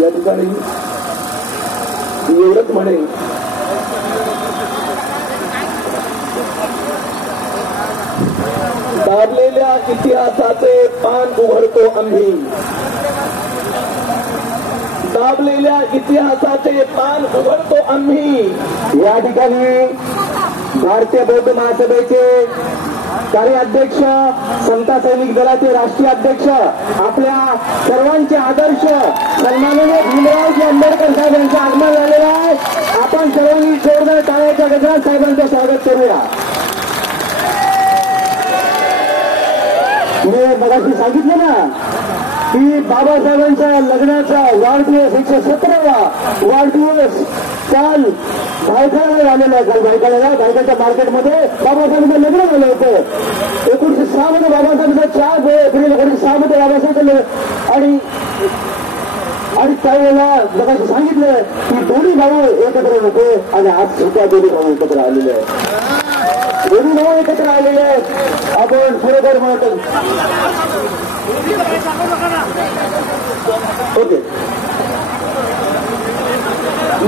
या ठिकाणी एवढंच म्हणेन, दाबलेल्या इतिहासाचे पान उघडतो आम्ही, दाबलेल्या इतिहासाचे पान उघडतो आम्ही. या ठिकाणी भारतीय बौद्ध महासभेचे कार्याध्यक्ष, समता सैनिक दलाचे राष्ट्रीय अध्यक्ष, आपल्या सर्वांचे आदर्श सन्माननीय भीमरावजी आंबेडकर साहेब यांचं आगमन झालेलं आहे. आपण सर्वांनी जोरदार टाळ्याच्या गजरात साहेबांचं स्वागत करूया. मी मगाशी सांगितलं ना की बाबासाहेबांच्या लग्नाचा वाढदिवस 117वा वाढदिवस काल भायखळ्याला झालेला आहे. काल भायखळ्याच्या मार्केटमध्ये बाबासाहेबांचं लग्न झालं होतं. 1906 मध्ये बाबासाहेबांचा 4 एप्रिल 1906 मध्ये बाबासाहेब आणि त्यावेळेला मगाशी सांगितलं की दोन्ही भाऊ एकत्र होते आणि आज सुद्धा दोन्ही भाऊ एकत्र आलेले आहेत. दोन्ही भाऊ एकत्र आलेले आहेत. आपण खरोखर म्हणतो ओके.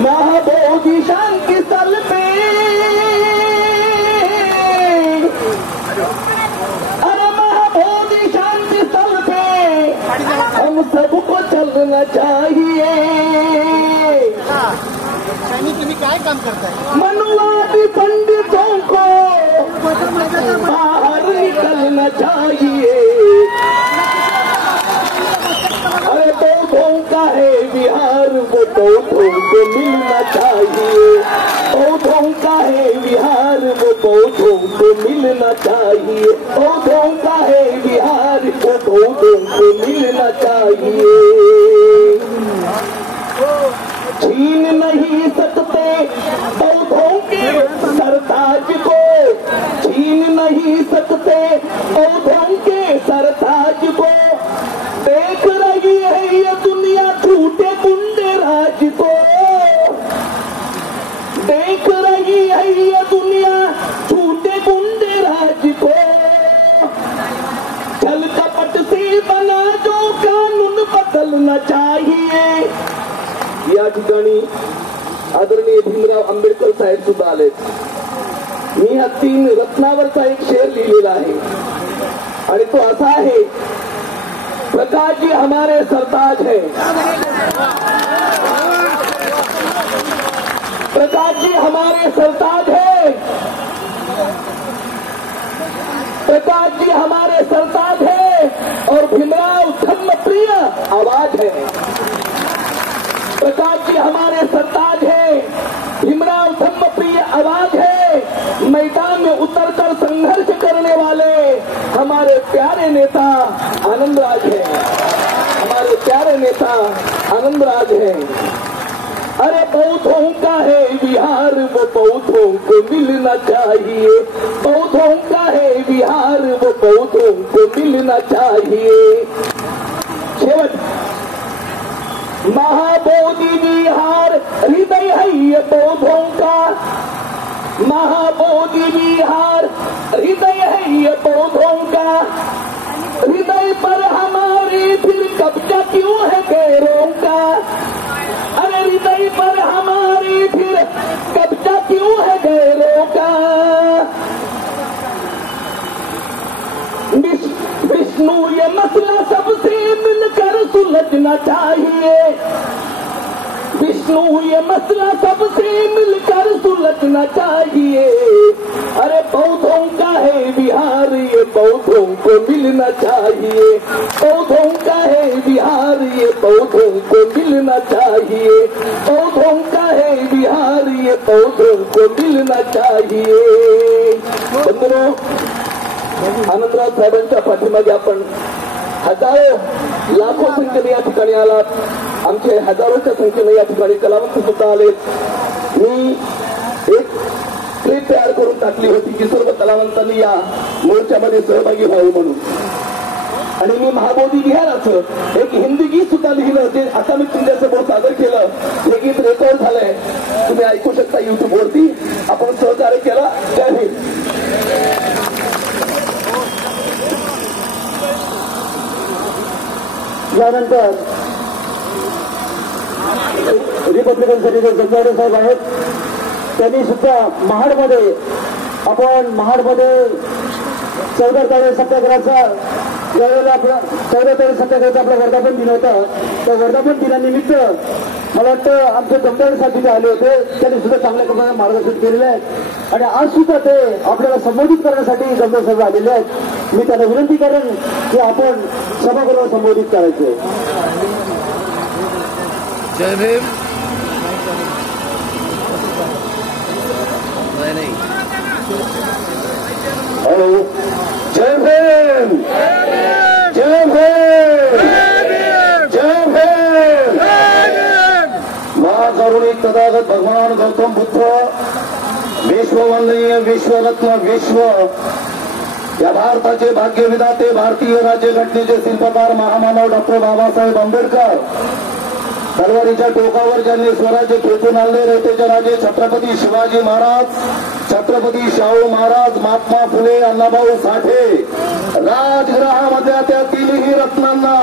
महाभोगी शांति स्थल पे, अरे महाभोगी शांति स्थल पे हम सबको चलना चाहिए. तुम्ही काय काम करताय? मनुवादी पंडितों को बाहर निकलना चाहिए. अरे बौद्धों का है बिहार, वो बौद्धों को मिलना चाहिए. बौद्धों का है बिहार, वो बौद्धों को मिलना चाहिए. बौद्धों का है बिहार, वो बौद्धों को मिलना चाहिए. छीन नहीं सकते बौद्धों के सरताज को, छीन नहीं सकते बौद्धों के सरताज को. देख रही है ये दुनिया झूठे गुंडे राज को, देख रही है ये दुनिया झूठे गुंडे राज को. छल कपट से बना जो कानून बदलना चाहिए. या ठिकाणी आदरणीय भीमराव आंबेडकर साहेब सुद्धा आले. मी हा 3 रत्नावरचा एक शेर लिहिलेला आहे आणि तो असा आहे, प्रकाश जी हमारे सरताज है, प्रकाश जी हमारे सरताज है, प्रकाश जी हमारे सरताज है और भीमराव धर्मप्रिय आवाज है. प्रकाश जी हमारे सरताज है, भीमराव धर्मप्रिय आवाज है. मैदान में उतरकर संघर्ष करने वाले हमारे प्यारे नेता आनंदराज है, हमारे प्यारे नेता आनंदराज है. अरे बौद्धों का है बिहार, वो बौद्धों को मिलना चाहिए. बौद्धों का है बिहार, वो बौद्धों को मिलना चाहिए. शेवट महाबोधि विहार हृदय है ये बौद्धों का, महाबोधि विहार हृदय है ये बौद्धों का. हृदय पर हमारे फिर कब्जा क्यों है गैरों का. अरे हृदय पर हमारे फिर कब्जा क्यों है गैरों का. विष्णु ये मसला सबसे मिलकर सुलझना चाहिए. विष्णु ये मसला सबसे मिलकर सुलझना चाहिए. अरे बौद्धों का है बिहार, ये बौद्धों को मिलना चाहिए. बौद्धों का है बिहार, ये बौद्धों को मिलना चाहिए. बौद्धों का है बिहार, ये बौद्धों को मिलना चाहिए. बंधुओं, आनंदराव साहेबांच्या पाठीमागे आपण हजारो लाखो संख्येने या ठिकाणी आलात. आमचे हजारोच्या संख्येने या ठिकाणी कलावंत सुद्धा आले. मी एक क्लिप तयार करून टाकली होती की सर्व कलावंतांनी या मोर्चामध्ये सहभागी व्हावं म्हणून. आणि मी महाबोधी विहाराचं एक हिंदी गीत सुद्धा लिहिलं, ते आता मी तुमच्यासमोर सादर केलं. हे गीत रेकॉर्ड झालंय, तुम्ही ऐकू शकता युट्यूब वरती. आपण सहकार्य केलं. जय हिंद. यानंतर रिपब्लिकनसाठी जे जमवाडे साहेब आहेत त्यांनी सुद्धा महाडमध्ये 14 तारीख सत्याग्रहाचा ज्यावेळेला आपला 14 तारीख सत्याग्रहाचा आपला वर्धापन दिन होता त्या वर्धापन दिनानिमित्त मला वाटतं आमचे जमदाडे साहेब तिथे आले होते त्यांनी सुद्धा चांगल्या प्रकारे मार्गदर्शन केलेले आहे आणि आज सुद्धा ते आपल्याला संबोधित करण्यासाठी जमदाडे साहेब आलेले आहेत. मी त्यांना विनंती करेन की आपण सभागृहाला संबोधित करायचे. जय भीम. हॅलो. जय भीम. जय भीम. जय भीम. महाकरुणिक तथागत भगवान गौतम बुद्ध विश्ववंदनीय विश्वरत्न विश्व या भारताचे भाग्यविधाते भारतीय राज्यघटनेचे शिल्पकार महामानव डॉक्टर बाबासाहेब आंबेडकर तलवारीच्या टोकावर ज्यांनी स्वराज्य खेचून आणले रयतेचे राजे छत्रपती शिवाजी महाराज छत्रपती शाहू महाराज महात्मा फुले अण्णाभाऊ साठे राजगृहामधल्या त्या तिन्ही रत्नांना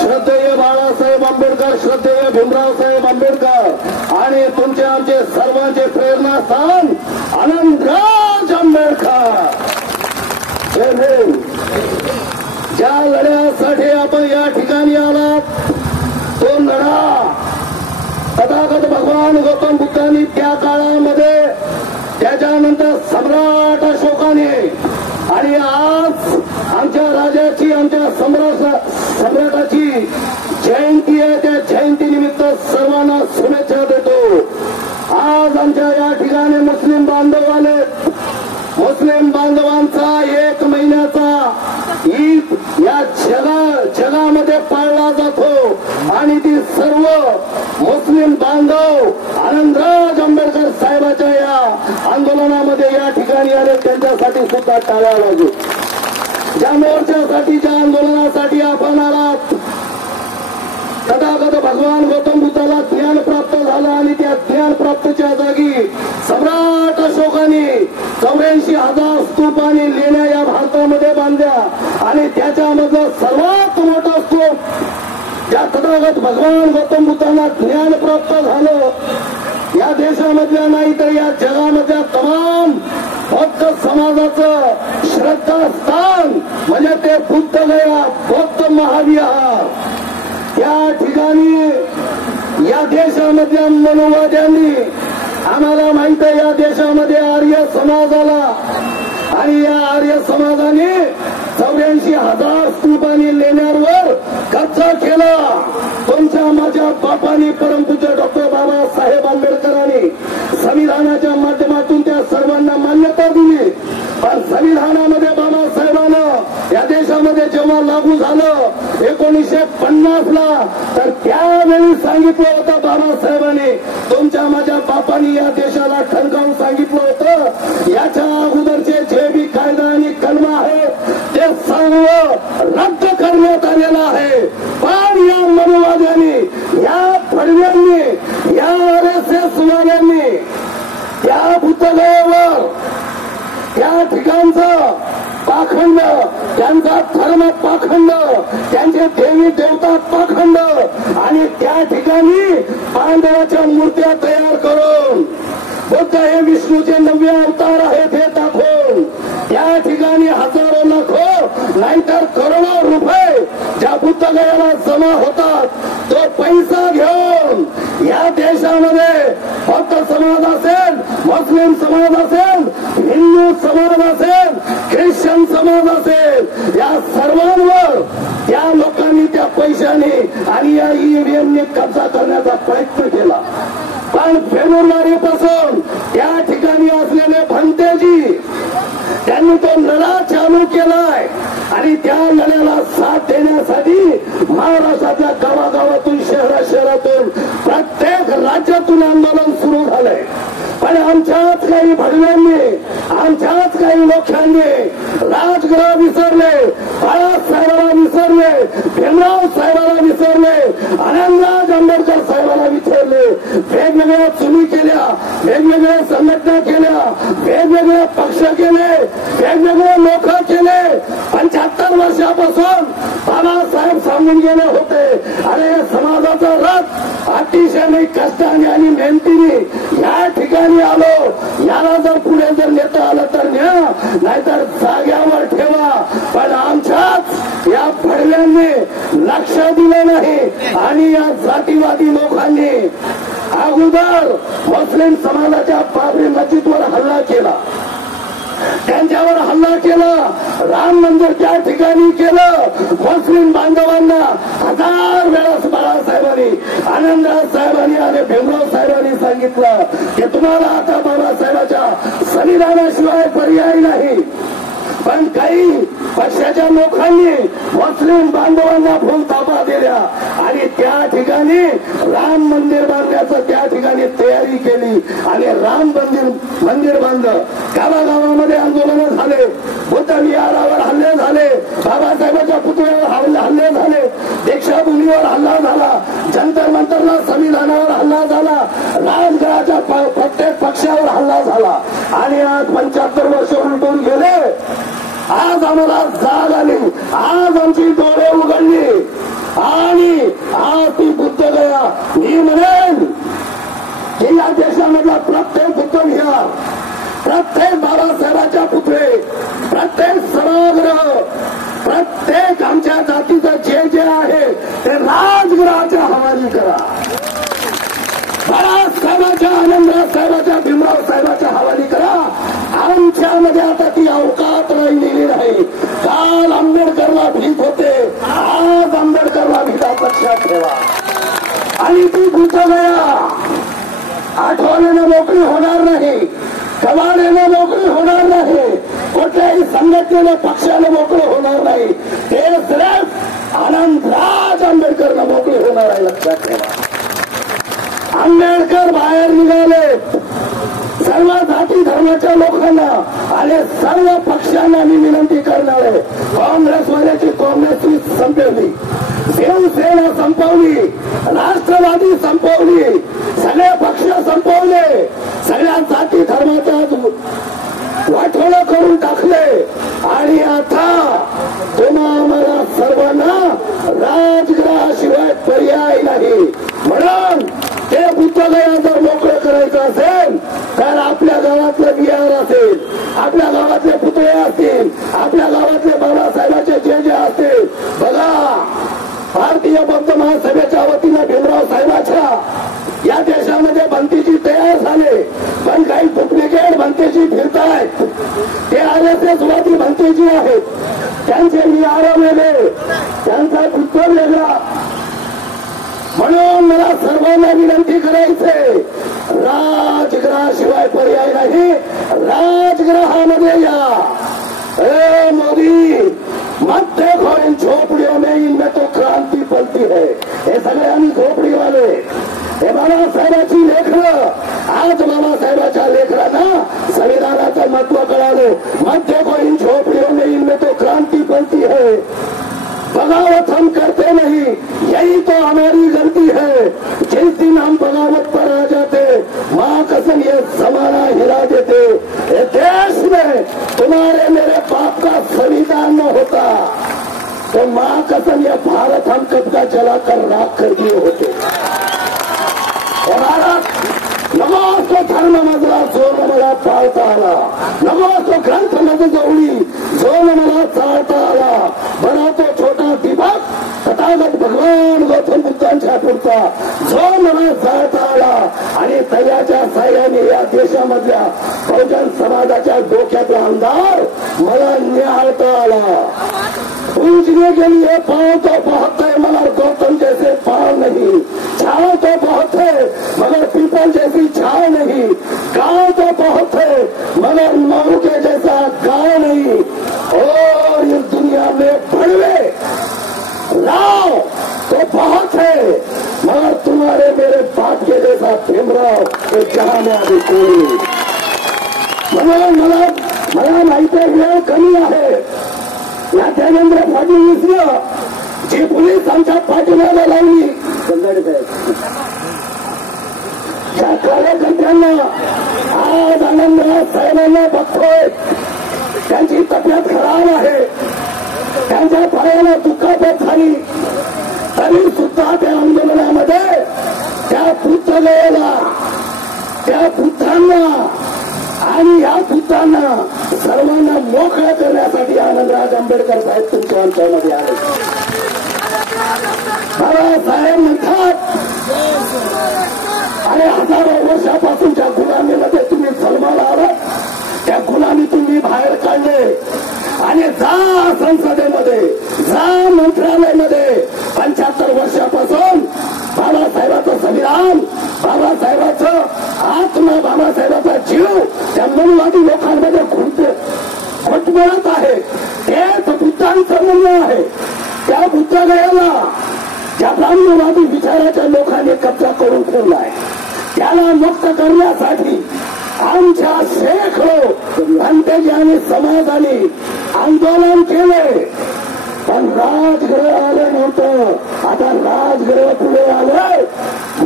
श्रद्धेय बाळासाहेब आंबेडकर श्रद्धेय भीमराव साहेब आंबेडकर आणि तुमचे आमचे सर्वांचे प्रेरणास्थान आनंदराज आंबेडकर. जय भीम. ज्या लढ्यासाठी आपण या ठिकाणी आलात तो लढा तथागत भगवान गौतम बुद्धांनी त्या काळामध्ये त्याच्यानंतर सम्राट अशोकाने आणि आज आमच्या राजाची आमच्या सम्राटाची जयंती आहे त्या जयंतीनिमित्त सर्वांना शुभेच्छा देतो. आज आमच्या या ठिकाणी मुस्लिम बांधव आले. मुस्लिम बांधवांचा 1 महिन्याचा ईद या जगामध्ये पाळला जातो आणि ती सर्व मुस्लिम बांधव आनंदराज आंबेडकर साहेबांच्या या आंदोलनामध्ये या ठिकाणी आले त्यांच्यासाठी सुद्धा टाळ्या वाजू. ज्या मोर्चासाठी ज्या आंदोलनासाठी आपण आलात तथागत भगवान गौतम बुद्धाला ज्ञान प्राप्त झालं आणि त्या ज्ञान प्राप्तच्या जागी सम्राट अशोकाने 84,000 स्तूपांनी लेण्या या भारतामध्ये बांधल्या आणि त्याच्यामधलं सर्वात मोठा स्तूप ज्या तथागत भगवान गौतम बुद्धांना ज्ञान प्राप्त झालं या देशामधल्या नाही तर या जगामधल्या तमाम बौद्ध समाजाचं श्रद्धास्थान म्हणजे ते बुद्धगया बौद्ध महाविहार. या ठिकाणी या देशामधल्या मनुवाद्यांनी आम्हाला माहित आहे या देशामध्ये आर्य समाज आला आणि या आर्य समाजाने 84,000 स्तूपांनी लेण्यांवर कब्जा केला. तुमच्या माझ्या बापांनी परमपूज्य डॉक्टर बाबासाहेब आंबेडकरांनी संविधानाच्या माध्यमातून त्या सर्वांना मान्यता दिली पण संविधानामध्ये बाबासाहेबांना या देशामध्ये जेव्हा लागू झालं 1950ला तर त्यावेळी सांगितलं होतं बाबासाहेबांनी तुमच्या माझ्या बापांनी या देशाला ठणकावून सांगितलं होतं याच्या अगोदरचे जे बी कायदा आणि कलम आहे ते सर्व रद्द करण्यात आलेलं आहे. पण या मनुवाद्यांनी या फडव्यांनी या RSS वाल्यांनी त्या बुद्धगयावर त्या ठिकाणचं पाखंड त्यांचा धर्म पाखंड त्यांचे देवी देवता पाखंड आणि त्या ठिकाणी पांडवाच्या मूर्त्या तयार करून बुद्ध हे विष्णूचे 9 अवतार आहेत हे दाखवून त्या ठिकाणी हजारो लाखो नाहीतर करोडो रुपये ज्या बुद्धगयाला जमा होतात तो पैसा घेऊन या देशामध्ये बौद्ध समाज असेल मुस्लिम समाज असेल हिंदू समाज असेल ख्रिश्चन समाज असेल या सर्वांवर त्या लोकांनी त्या पैशाने आणि या EVMने कब्जा करण्याचा प्रयत्न केला. पण फेब्रुवारीपासून त्या ठिकाणी असलेले भंतेजी त्यांनी तो लढा चालू केलाय आणि त्या लढ्याला साथ देण्यासाठी महाराष्ट्राच्या गावागावातून शहरातून प्रत्येक राज्यातून आंदोलन सुरू झालंय. पण आमच्याच काही भडव्यांनी आमच्याच काही लोकांनी राजगृह विसरले बाळासाहेबांना विसरले भीमराव साहेबांना विसरले आनंदराज आंबेडकर साहेबांना विसरले. वेगवेगळ्या चुनी केल्या वेगवेगळ्या संघटना केल्या वेगवेगळे पक्ष केले वेगवेगळे लोक केले. 75 वर्षापासून बाबासाहेब सांगून गेले होते अरे समाजाचा रथ अतिशय मी कष्टाने आणि मेहनतीने या ठिकाणी आलो. याला जर पुढे जर नेता आलं तर न्या, नाहीतर जाग्यावर ठेवा. पण आमच्याच या फडव्यांनी लक्ष दिलं नाही आणि या जातीवादी लोकांनी अगोदर मुस्लिम समाजाच्या बाबरी मस्जिदवर हल्ला केला, त्यांच्यावर हल्ला केला. राम मंदिर त्या ठिकाणी केलं. मुस्लिम बांधवांना 1000 वेळा बाळासाहेबांनी, आनंदराज साहेबांनी आणि भीमराव साहेबांनी सांगितलं की तुम्हाला आता बाबासाहेबांच्या संविधानाशिवाय पर्याय नाही. पण काही पक्षाच्या लोकांनी मुस्लिम बांधवांना फुल ताबा दिल्या आणि त्या ठिकाणी राम मंदिर बांधण्याचं त्या ठिकाणी तयारी केली आणि राम मंदिर बांधलं. गावागावामध्ये आंदोलनं झाले, बुद्ध विहारावर हल्ले झाले, बाबासाहेबांच्या पुतळ्यावर हल्ले झाले, दीक्षाभूमीवर हल्ला झाला, जंतर मंतरला संविधानावर हल्ला झाला, राजगडाच्या प्रत्येक पक्षावर हल्ला झाला आणि आज 75 वर्ष उलटून गेले. आज आम्हाला जाग आली, आज आमची डोळे उघडली आणि आज ती बुद्धगया. मी म्हणेन की या देशामधला प्रत्येक बुद्ध विहार, प्रत्येक बाबासाहेबांच्या पुतळे, प्रत्येक सभागृह, प्रत्येक आमच्या जातीचं जे आहे ते राजगृहाच्या हवाली करा. बाळासाहेबांच्या, आनंदराज साहेबांच्या, भीमराव साहेबांच्या हवाली करा. आमच्यामध्ये आता ती अवकात राहिलेली नाही. काल आंबेडकरला भीत होते, आज आंबेडकरला भीता लक्षात ठेवा. आणि ती बुद्धगया आठवणीनं मोकळी होणार नाही, कवाडेनं मोकळी होणार नाही, कुठल्याही संघटनेनं पक्षानं मोकळं होणार नाही. ते सिर्फ आनंदराज आंबेडकरनं मोकळी होणार आहे, लक्षात ठेवा. आंबेडकर बाहेर निघाले. सर्व जाती धर्माच्या लोकांना आणि सर्व पक्षांना मी विनंती करणार आहे, काँग्रेसवाल्याची काँग्रेसची संपवली, शिवसेना संपवली, राष्ट्रवादी संपवली, सगळे पक्ष संपवले, सगळ्या जाती धर्माच्या वाटोळं करून टाकले आणि आता तुम्हाला सर्वांना राजगृहाशिवाय पर्याय नाही. म्हणून ते बुद्धगया जर मोकळं करायचं असेल तर आपल्या गावातलं विहार असेल, आपल्या गावातले पुतळे असतील, आपल्या गावातले बाबासाहेबांचे जे असतील, बघा भारतीय बौद्ध महासभेच्या वतीनं भीमराव साहेबांच्या या देशामध्ये भंतीची तयार झाले, पण काही डुप्लिकेट भंतीची फिरतायत. ते RSSवादी भंतीची आहेत, त्यांचे विहार वेगळे, त्यांचा बुद्ध वेगळा. म्हणून मला सर्वांना विनंती करायचे, राजगृहाशिवाय पर्याय नाही, राजगृहामध्ये या. मोदी मत देखो इन झोपड़ियों में, इनमें तो क्रांती पलती है. हे सगळे आम्ही झोपडी वाले. हे बाबासाहेबांची लेकरं, आज बाबासाहेबांच्या लेकरांना संविधानाचं महत्व कळालं. मत देखो इन झोपड़ियों में, इनमें तो क्रांती पलती है. बगावत हम करते नहीं, यही तो हमारी गलती है. जिस दिन हम बगावत पर आ जाते, माँ कसम ये जमाना हिला देते. ये देश में तुम्हारे मेरे बाप का संविधान न होता तो माँ कसम ये भारत हम कब का जलाकर राख कर दिए होते. नको असतो धर्म मधला जो मला पाळता आला, नको असतो ग्रंथ मध्ये जवळी जो मला चालता आला. बरा तो छोटा दिपक तथागत भगवान गौतम बुद्धांच्या पुरता जो मला जाळता आला आणि त्याच्या साह्याने या देशामधल्या बहुजन समाजाच्या डोक्यातला आमदार मला निहाळता आला. पूजने के लिए पाँव तो बहुत है मगर गौतम जैसे पाँव नहीं, छाव तो बहुत है मगर पीपल जैसी छाव नहीं, गांव तो बहुत है मगर मऊ के जैसा गांव नहीं. और इस दुनिया में भड़वे राव तो बहुत है मगर तुम्हारे मेरे बाप के जैसा भीमराव एक जहां में आधी कोई. मला माहिती आहे वेळ कमी आहे. या देवेंद्र फडणवीसनं जी पोलीस आमच्या पाठीमागे लावली, त्या कार्यकर्त्यांना आज आनंदराज साहेबांना बघतोय, त्यांची तब्येत खराब आहे, त्यांच्या पायाला दुखापत झाली, तरी सुद्धा त्या आंदोलनामध्ये त्या त्या बुद्धांना आणि या बुद्धांना सर्वांना मोकळं करण्यासाठी आनंदराज आंबेडकर साहेब तुमच्या आमच्यामध्ये आले. बाबासाहेब म्हणतात आणि हजारो वर्षापासून ज्या गुलामीमध्ये तुम्ही जन्माला आलात त्या गुलामीतून मी बाहेर काढले आणि जा संसदेमध्ये जा मंत्रालयामध्ये 75 वर्षापासून बाबासाहेबांचं संविधान बाबासाहेबांचं आत्मा बाबासाहेबांचा जीव त्या मनवादी लोकांमध्ये घुटमळत आहे. तेच बुद्धांचं म्हणणं आहे. त्या बुद्धगयाला ज्या ब्राह्मणवादी विचाराच्या लोकांनी कब्जा करून ठेवलाय त्याला मुक्त करण्यासाठी आमच्या शेकडो घंटेजी आणि समाजाने आंदोलन केले. पण राजगृह आलं नव्हतं. आता राजगृह पुढे आलं.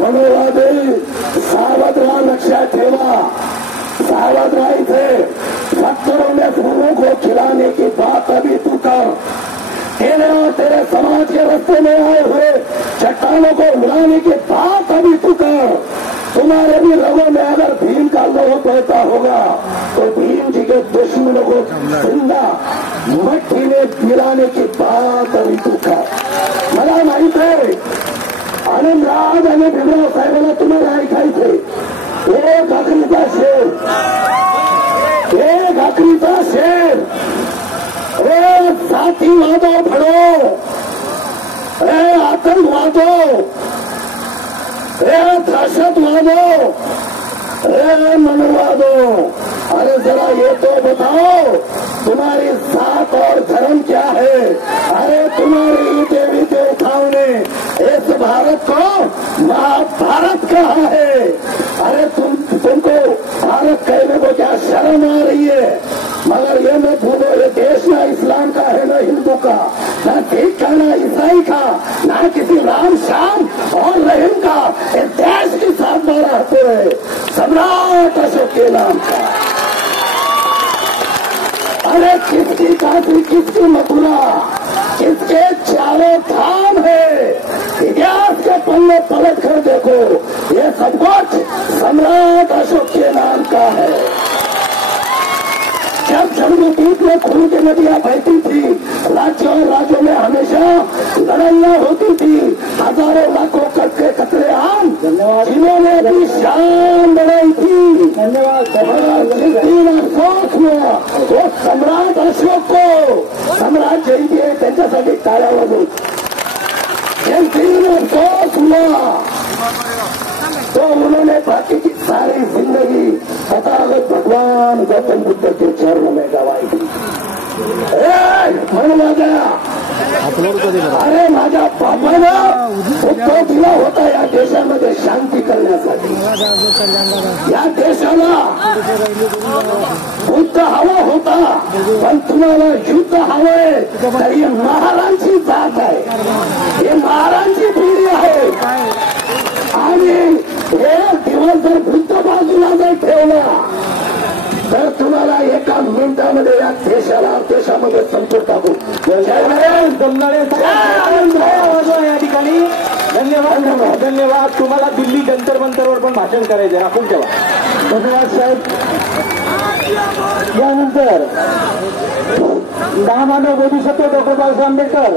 मनोवादी सावध राहा, लक्षात ठेवा. सावध राहायचे. 70 गुरु को खिलाने की बात अभी तू कर. तेरे समाज के रास्ते में आए हुए चट्टानों को उड़ाने की बात अभी तू कर. तुम्हारे भी रगों में अगर भीम का लोह बहता होगा तो भीम जी के दुश्मनों को जिंदा मट्टी में गिराने की बात अभी तू कर. मला माहित आहे आनंदराज आणि भीमराव साहेबांना तुम्हाला ऐकायचे. एक आखरीचा शेर, एक आखरीचा शेर. ए जातीवादो फडो, ए आतंकवादो, ए दहशतवादो, ए मनवादो, अरे जरा ये तो बताओ तुम्हारी जात और धर्म क्या है. अरे तुम्हारी ईटे वीटे उठाओने इस भारत को महाभारत कहा है. अरे तुमको भारत कहने को क्या शर्म आ रही है. मगर ये मत भूलो ये देश ना इस्लाम का है ना हिंदू का, ना सिख का ना ईसाई का, ना किसी राम श्याम और रहीम का. इस देश की साथ रहते हैं सम्राट अशोक के नाम का. अरे किसकी काशी किसकी मथुरा, किसके चारों धाम है. इतिहास के पन्ने पलट कर देखो ये सब कुछ सम्राट अशोक के नाम का है. जब जम्मू-कश्मीर में खून की नदियां बहती थी राज्यों और राज्यों में हमेशा लड़ाइयां होती थी. हजारों लाखों कतरे आम जिन्होंने अपनी शान बढ़ाई थी. जिस दिन अफसोस हुआ वो सम्राट अशोक को सम्राट जयंती है त्यांच्यासाठी टाळ्या वाजवून. जिस दिन अफसोस हुआ तो उन्होंने बाकी की सारी जिंदगी तथागत भगवान गौतम बुद्ध के चरणों में गवाई थी. म्हणून गया अरे माझ्या बापानं उत्तर दिला होता या देशामध्ये शांती करण्यासाठी. या देशाला बुद्ध हवा होता पण तुम्हाला युद्ध हवंय. तर ही महारांची जात आहे, ही महारांची पिढी आहे. आणि हे दिवस जर बुद्ध बाजूला जर ठेवला तर तुम्हाला एका मिनिटामध्ये या देशामध्ये संपून टाकू. या ठिकाणी धन्यवाद धन्यवाद. तुम्हाला दिल्ली जंतर मंतरवर पण भाषण करायचे, राखून ठेवा. धन्यवाद साहेब. यानंतर 10 मानव बोधिसत्व डॉक्टर बाबासाहेब आंबेडकर